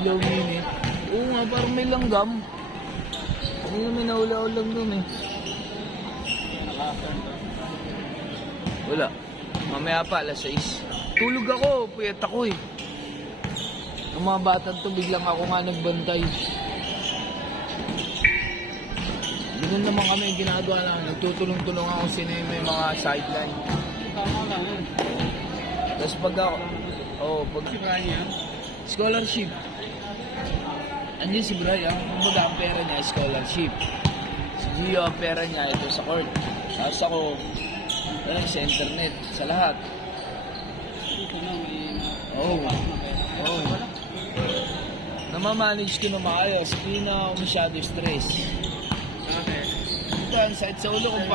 bigla uminit. Oo nga, parang may langgam. Hindi naman naula-ulang doon eh. Wala. Mamaya pa, alas 6. Tulog ako, puyat ako eh. Ang mga batang to, biglang ako nga nagbantay. Ganun naman kami yung ginagawa namin. Nagtutulong-tulong ako sino yung may mga sideline. Tama lang yun. Tapos pag ako, pag Si Brian yan? scholarship. Andiyan si Brian, kumbaga ang pera niya, scholarship. Si Gio, ang pera niya, ito sa court. Tapos ako, sa internet, sa lahat. Ito na, may Oo. Namamanage ko na maayos, hindi na ako masyado stress. Bakit? Ito, ang sakit sa ulo kung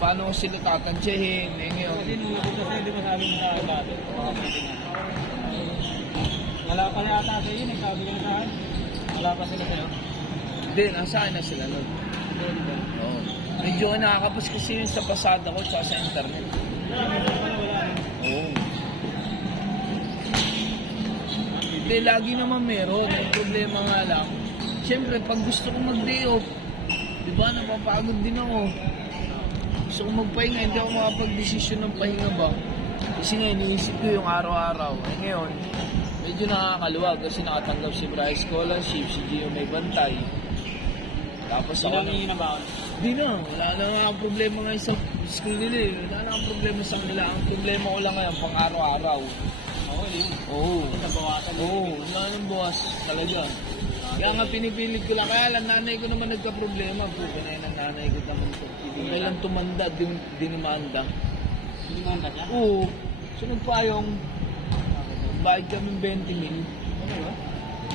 paano ko sila tatansyahin. Ngayon, Kasi nung nakita sa'yo, di ba sabi mo sa dati? Wala pa na ata sa'yo yun, sabi ko na sa akin. Wala pa sila sa'yo. hindi, nasaan na sila nun. Oo. Medyo nakakapos kasi yun sa pasada ko at sa internet. Oo. Hindi, lagi naman meron. Ang problema nga lang, siyempre, pag gusto ko mag-day off, di ba, napapagod din ako. Gusto ko magpahinga, hindi ako makapag-desisyon ng pahinga ba. Kasi nga, iniisip ko yung araw-araw. Eh ngayon, medyo nakakaluwag kasi nakatanggap si Bryce Scholarship, si Gio may bantay. Tapos ako na... Di na, wala na nga ang problema ngayon sa school nila eh. Wala na ang problema sa kanila. Ang problema ko lang ngayon, pang araw-araw. Oo. Oo, wala nang buwas talaga. Kaya nga pinipilit ko lang. Kaya lang, nanay ko naman nagka-problema. Puto na yun ang nanay ko naman ko. Kailan tumanda, dinimanda. Dinimanda siya? Oo. Sunod pa yung bayad kami 20 mil.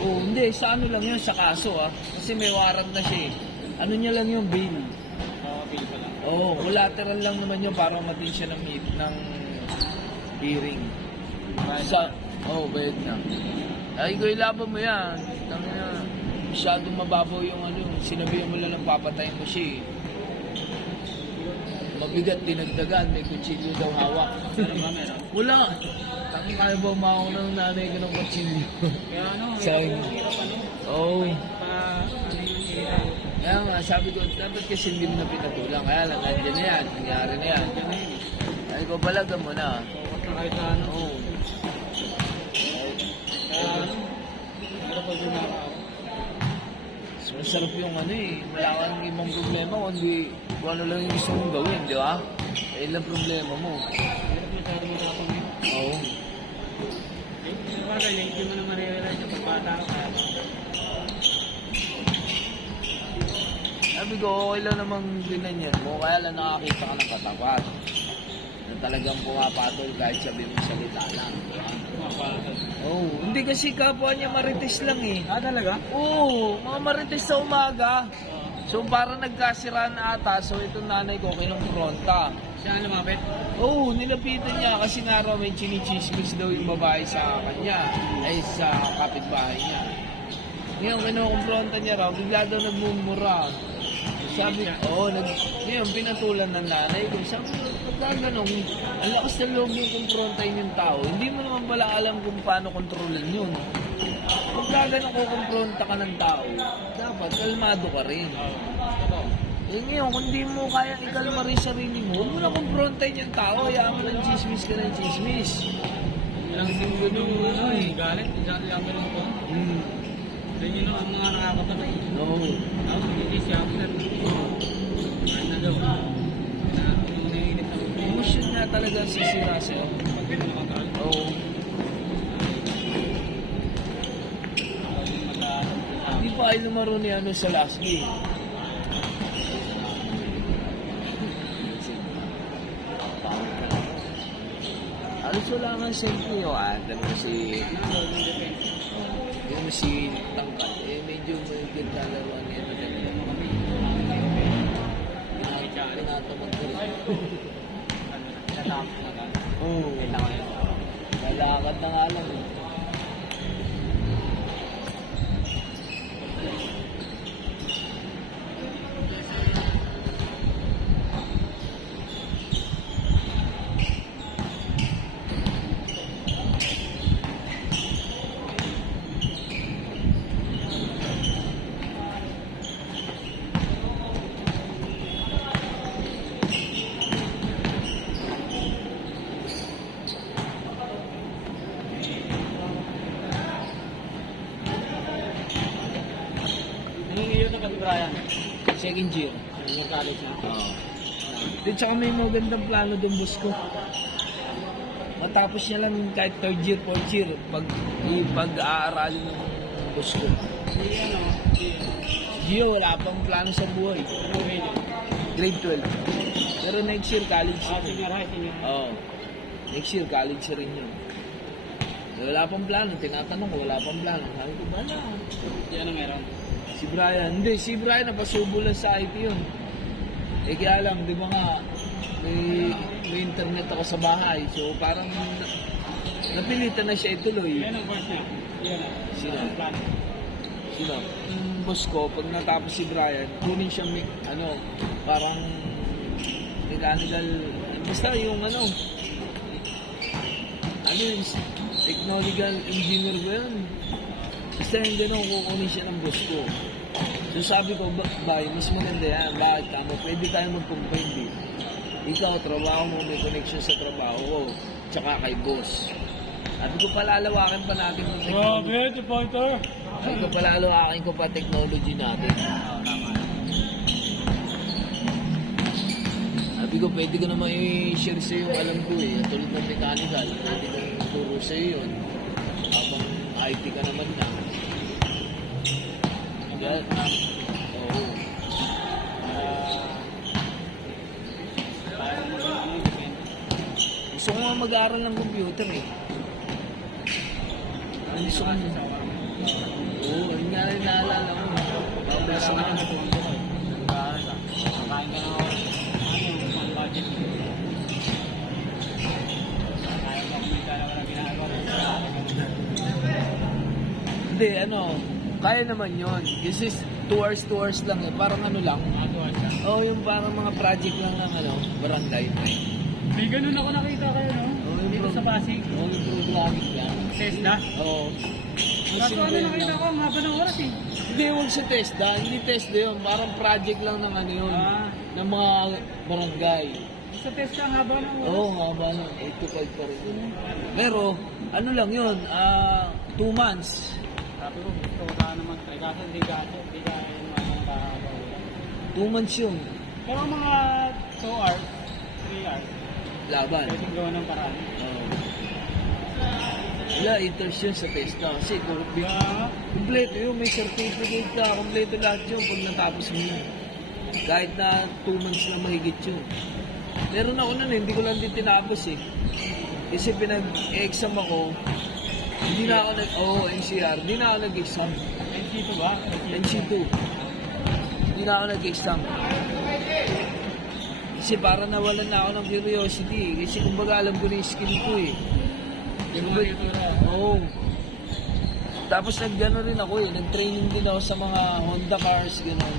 Oo, hindi. Sa ano lang yun, sa kaso ah. Kasi may warrant na siya eh. Ano niya lang yung bail. Bill pa lang. Oo, collateral lang naman yun para matin siya ng hearing. Bayad na. Ay, ko ilaban mo yan. Masyadong mababaw yung ano, sinabihan mo lang ng papatayin mo siya eh. Mabigat, dinagdagan, may kutsilyo daw hawak. Wala. Tangi kaya ba umako ng nanay ko ng kutsilyo? Kaya ano, Oo. Kaya nga, sabi ko, dapat kasi hindi mo na pinatulang. Kaya lang, nandiyan na yan, nangyari na yan. Ay ko, balagan mo na. kahit na ano. Oo. Kaya ano, ano pa din ako. Masarap yung ano eh. Wala kang ibang problema kundi kung ano lang yung gusto mong gawin, di ba? Eh, ilang problema mo. Hirap masyado matapang eh. Oo. Yung bagay, hindi mo na marirealize yung pagbata ka. Sabi ko, okay lang namang ginanyan mo. Kaya lang nakakita ka ng katapat. Na talagang pumapatol kahit sabi mo salita lang. Pumapatol. Oo. Hindi kasi kapwa niya marites lang eh. Ah, talaga? Oo. Mga marites sa umaga. So parang nagkasiraan ata. So itong nanay ko kinumpronta. Siya ang lumapit? Oo, nilapitan niya kasi nga raw may chinichismis daw yung babae sa kanya. Ay sa kapitbahay niya. Ngayon kinukumpronta niya raw, bigla daw nagmumura. Sabi, ngayon pinatulan ng nanay ko. Sabi ko, pagka ganun, ang lakas ng loob yung kumprontahin yung tao. Hindi mo naman pala alam kung paano kontrolin yun. Pagka ganun kukumpronta ka ng tao, dapat kalmado ka rin. Eh ngayon, kung di mo kaya ikalma rin sarili mo, huwag mo na kumprontahin yung tao. Hayaan mo ng chismis ka ng chismis. Ilang singgo yung ano eh, galit. Yung ganun po. Then yun ang mga nakakapatay. No. Tapos hindi siya ako na. Ano daw? Yung naiinit ako. Emotion nga talaga sisira sa'yo. Pag pinamakagal. Oo. Hindi pa ay lumaro ni ano sa last game. Alos wala nga siyempre yung adam kasi yung si Tangkad, eh medyo magiging dalawa niya na tinatamag ko rin. Oo. Lalakad na nga lang eh. Second year. Mag-college na. Oo. Di, tsaka may magandang plano doon, boss ko. Matapos niya lang kahit third year, fourth year, pag-aaralin ng boss ko. Gio, wala pang plano sa buhay. Grade 12. Pero next year, college. Senior high, senior high. Oo. Next year, college rin yun. Wala pang plano. Tinatanong ko, wala pang plano. Sabi ko, bala. Yan ang meron. Si Brian. Hindi, si Brian, napasubo lang sa IT yun. Eh kaya lang, di ba nga, may internet ako sa bahay. So parang napilitan na siya ituloy. Yan ang course niya. Yan ang. Sino? Ang plan. Sino? Yung boss ko, pag natapos si Brian, kunin siya, parang mechanical, basta yung yung technological engineer ko yun. Basta yung gano'n, kukunin siya ng boss ko. So sabi ko, bay, mas maganda yan. Bakit ka mo? Pwede tayo mag-combine din. Ikaw, trabaho mo, may connection sa trabaho ko. Tsaka kay boss. Sabi ko, palalawakin pa natin ng technology. Grabe, the pointer. Sabi ko, palalawakin ko pa technology natin. Sabi ko, pwede ko naman i-share sa'yo yung alam ko eh. Tulad ng mechanical, pwede ko turo sa'yo yun. Habang IT ka naman na. Yan. Oo. Gusto ko nga mag-aaral ng computer eh. Ang gusto ko oo, yun nga rin naalala ko. Tapos Kailangan na matuto ko. Nag-aaral ka. Kakain ka na ako. Ang budget. Kaya ko kung may dalawa na ginagawa ko sa akin. hindi, kaya naman yun. Kasi 2 hours lang eh. Parang lang. Matuwa siya. Oo, yung parang mga project lang ng barangay. May ganun ako nakita kayo, no? Dito sa Pasig. Oo, yung programming lang. Testa. Oo. Kaso ano nakita ko, ang haba ng oras eh. Hindi, huwag sa TESDA. Hindi TESDA yun. Parang project lang ng yun. Ng mga barangay. Sa testa, ang haba ng oras. Oo, nga ba? 8 to 5 pa rin yun. Pero, lang yun. 2 months. Sabi ko, gusto ko ka naman. Ay, kaso hindi ka yung mga nakakagawa. 2 months yun. Pero mga 2 hours, 3 hours, Laban. pwedeng gawa ng paraan. Oo. Wala, interest yun sa TESDA. Kasi Kaya, kompleto yun. May certificate ka. Kompleto lahat yun pag natapos mo yun. Kahit na 2 months na mahigit yun. Meron ako nun, hindi ko lang din tinapos eh. Kasi pinag-exam ako, hindi na ako NCR, hindi na ako nag-exam. NC2 ba? NC2. Hindi na ako nag-exam. Kasi para nawalan na ako ng curiosity eh. Kasi kumbaga alam ko na yung skill ko eh. Oo. Tapos nag-gano rin ako eh, nag-training din ako sa mga Honda cars, gano'n.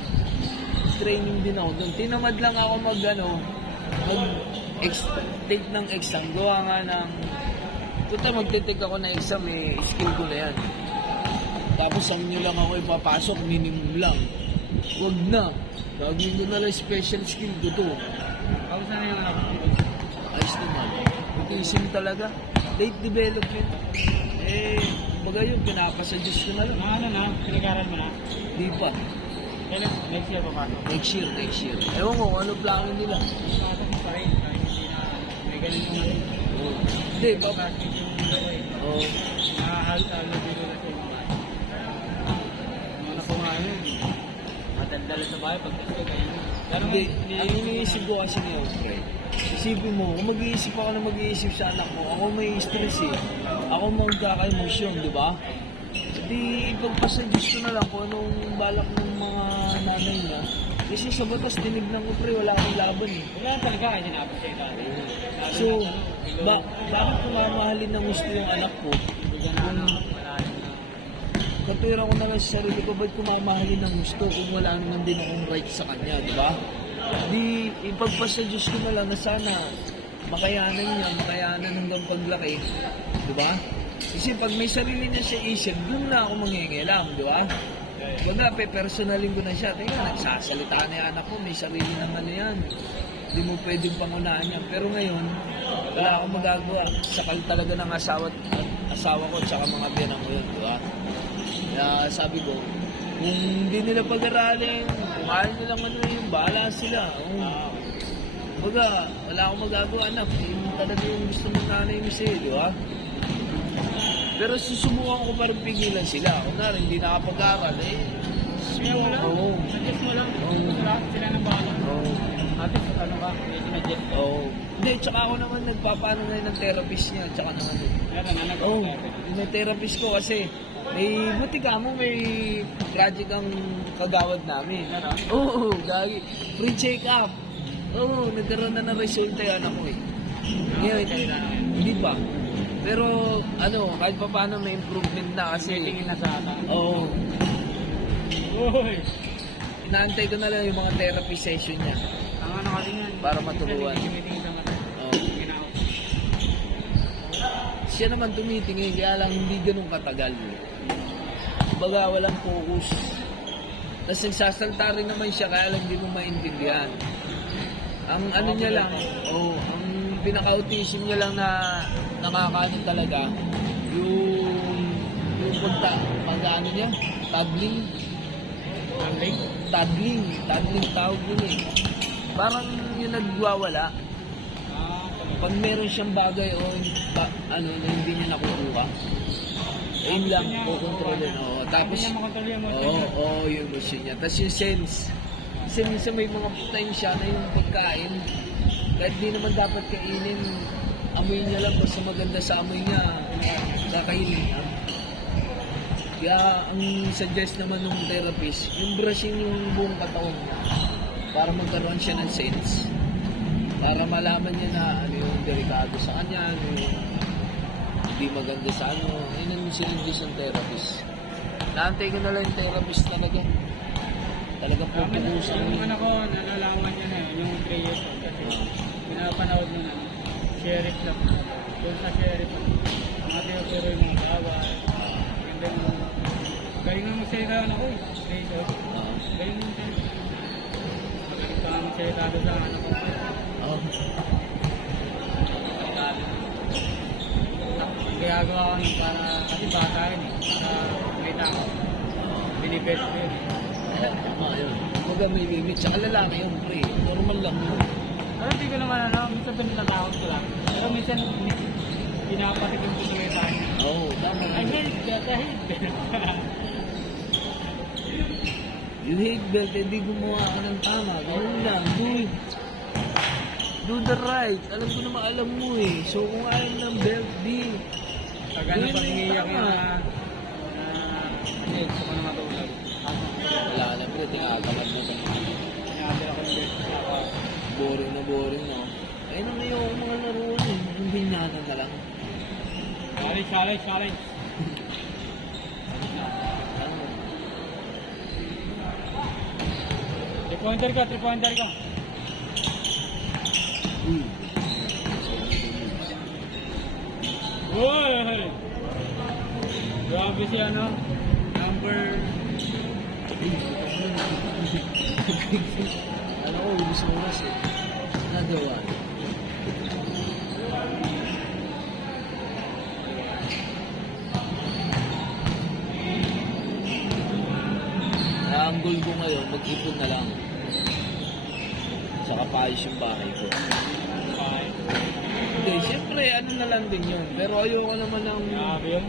Training din ako doon. Tinamad lang ako take ng exam. Gawa nga ng, magte-take ako ng exam eh, skill ko na yan. Tapos ang nyo lang ako ipapasok, minimum lang. Huwag na. Gagawin ko na lang special skill ko to. Ako sana yung anak ko. Ayos naman. Butising talaga. Late development. Baga yun, pinapasuggest ko na lang. Ano na, pinag-aral mo na? Di pa. Kailan, next year papasok. Next year. Ewan ko kung ano plano nila. Papasok mo pa rin. Kahit hindi na, may ganun yung ano. Oo. Hindi, Papasok yung mundo ko eh. Oo. Nakahalo dito na sa mga. Ano ko nga yun. Matandala sa bahay pag kasi kaya. Hindi, ang iniisip ko kasi niya, okay. Isipin mo, kung mag-iisip ako na mag-iisip sa anak mo, ako may stress eh. Ako magkaka-emosyon, di ba? Di ipagpasuggest ko na lang kung anong balak ng mga nanay niya. Kasi sa batas, tinignan ko pre, wala akong laban eh. Wala talaga kaya sinapos siya dati. So, bakit ko mamahalin ng gusto yung anak ko? Bigyan na ano, malalim na. Katwira ko na lang sa sarili ko, ba't ko mamahalin ng gusto kung wala naman din akong right sa kanya, di ba? Di ipagpasuggest ko na lang na sana makayanan niya, makayanan hanggang paglaki, di ba? Kasi pag may sarili niya sa isip, doon na ako mangingilam, di ba? Baga, pe-personalin ko na siya. Teka, nagsasalita na yung anak ko, may sarili naman na yan. Hindi mo pwedeng pangunahan yan. Pero ngayon, wala akong magagawa. Sakal talaga ng asawa ko at saka mga biyanan ko yun, di ba? Kaya sabi ko, kung hindi nila pag-aralin, kung Mahal nilang ano yung bahala sila. Oo. Baga, wala akong magagawa, anak. Yun talaga yung gusto ng nanay mo sa'yo, di ba? Pero susubukan ko pa rin pigilan sila. Kung na rin, hindi nakapag-aral, Kaya mo lang. Oo. Suggest mo lang. Oo. Sila na bahala. Oo. Ate, ano ka? May sinadjust. Oo. Hindi, tsaka ako naman nagpapaano ngayon ng therapist niya. Tsaka naman. Meron na Oo. nag-therapy. May therapist ko kasi may buti ka mo, may project ang kagawad namin. Meron? Oo, gagi. Free check-up. Oo, nagkaroon na ng resulta yung anak ko eh. Ngayon, hindi pa. Pero ano, kahit pa paano may improvement na Kasi kasi. tingin na sa akin. Oo. Uy! Inaantay ko na lang yung mga therapy session niya. Ang ano kasi yan. Para maturuan. Tumitingin sa mata. Oo. Ginawa. Siya naman tumitingin, kaya lang hindi ganun katagal. Kumbaga, walang focus. Tapos nagsasalta rin naman siya, kaya lang hindi mo maintindihan. Ang ano niya lang, ang pinaka-autism niya lang na nakakaano talaga, yung pag-ano niya, tagging tawag yun eh. Parang yung nagwawala. Pag meron siyang bagay o ano na hindi niya nakukuha, ayun lang, kukontrolin. Tapos, Hindi niya makontrol yung emotion niya. yung emotion niya. Tapos yung sense. Kasi minsan may mga time siya na yung pagkain, kahit di naman dapat kainin, amoy niya lang, basta maganda sa amoy niya, kakainin niya. Kaya ang suggest naman ng therapist, yung brushing yung buong katawan niya para magkaroon siya ng sense. Para malaman niya na ano yung delikado sa kanya, ano yung hindi maganda sa ano. Yun ang sinuggest ng therapist. Naantay ko na lang yung therapist talaga. Talagang pupukusan. Yung anak ko, nalalaman niya na yun, yung 3 years old. Kasi pinapanood mo na, sheriff lang. Doon sa sheriff, mga tiyotiro yung mga tawa. And then, galing nga magsalita anak ko eh. 3 years old. Galing nga magsalita. Magaling pa nga magsalita doon sa anak ko. Kaya gawa ko nun para, kasi bata yun eh. Para may tao. Binibest ko yun eh. Tama yun. Kumbaga may limit. Tsaka lalaki yun, pre. Normal lang yun. Pero hindi ko naman minsan doon natatakot ko lang. Pero minsan, pinapatikim ko siya sa akin. Oo, tama. I hate that, I hate that. You hate belt, hindi gumawa ka ng tama. Ganun lang, do it. Do the right. Alam ko naman, alam mo eh. So kung ayaw ng belt, di. Pag ano, pag umiiyak yung hindi, gusto ko na matulog. Wala na, pre. Tingatamad mo sa Sinabir ako ng best. boring no? Ayun ang ayoko mga laruan eh. Yung binyana na lang. Challenge. Ano? 3-pointer ka. Uy. Uy! Grabe si ano, number... Ano ko, gusto mo mas eh. Nagawa. Ang goal ko ngayon, mag-ipon na lang. Saka paayos yung bahay ko. Hindi, syempre, ano na lang din yun. Pero ayoko naman ng... Grabe yun.